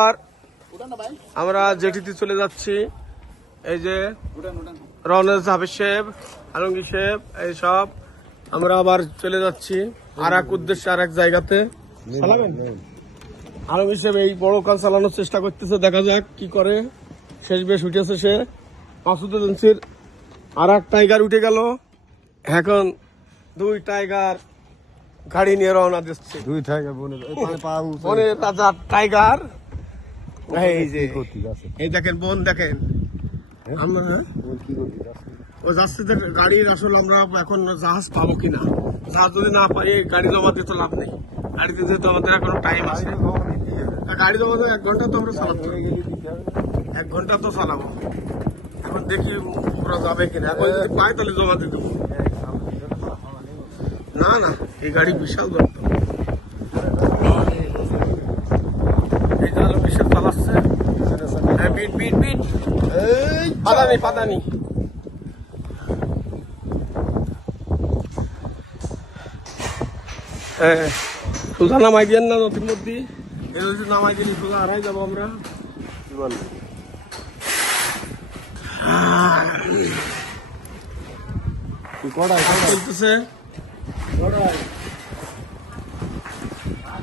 আর আমরা জেটিতে চলে যাচ্ছি। এই যে রওনেজ হাফিজ সাহেব, আলমগীর সাহেব, এইসব আমরা আবার চলে যাচ্ছি আর এক উদ্দেশ্যে, আর এক জায়গাতে। আলমগীর সাহেব এই বড় কাজ চালানোর চেষ্টা করতেছে, দেখা যাক কি করে। শেষ বেশ উঠেছে সে। মাসুদ এজেন্সির আর এক টাইগার উঠে গেল। এখন দুই টাইগার গাড়ি নিয়ে রওনা দিচ্ছে। দুই টাইগার বনে তাজা টাইগার। এই যে এই দেখেন বোন, দেখেন আমরা ও যাচ্ছে যে গাড়ির আসলে আমরা এখন জাহাজ পাবো কিনা। জাহাজ যদি না পাই গাড়ি জমা দিয়ে তো লাভ নেই। গাড়িতে যেহেতু আমাদের এখনো টাইম আছে, গাড়ি জমা দিয়ে 1 ঘন্টা তো আমরা চালাবো, 1 ঘন্টা তো চালাবো। এখন দেখি ওরা যাবে কিনা। এখন যদি পাই তাহলে জমা দিয়ে দেবো। না না, এই গাড়ি বিশাল দরকার। এই যে আলমগীর সাহেব চালাচ্ছে। বিট বিট বিট, পাদানি পাদানি। হ্যাঁ, সোজা নামাই দিয়েন না নদীর মধ্যে। এই যদি নামাই দিলি সোজা হারাই যাবো আমরা। কি বল চলতেছে।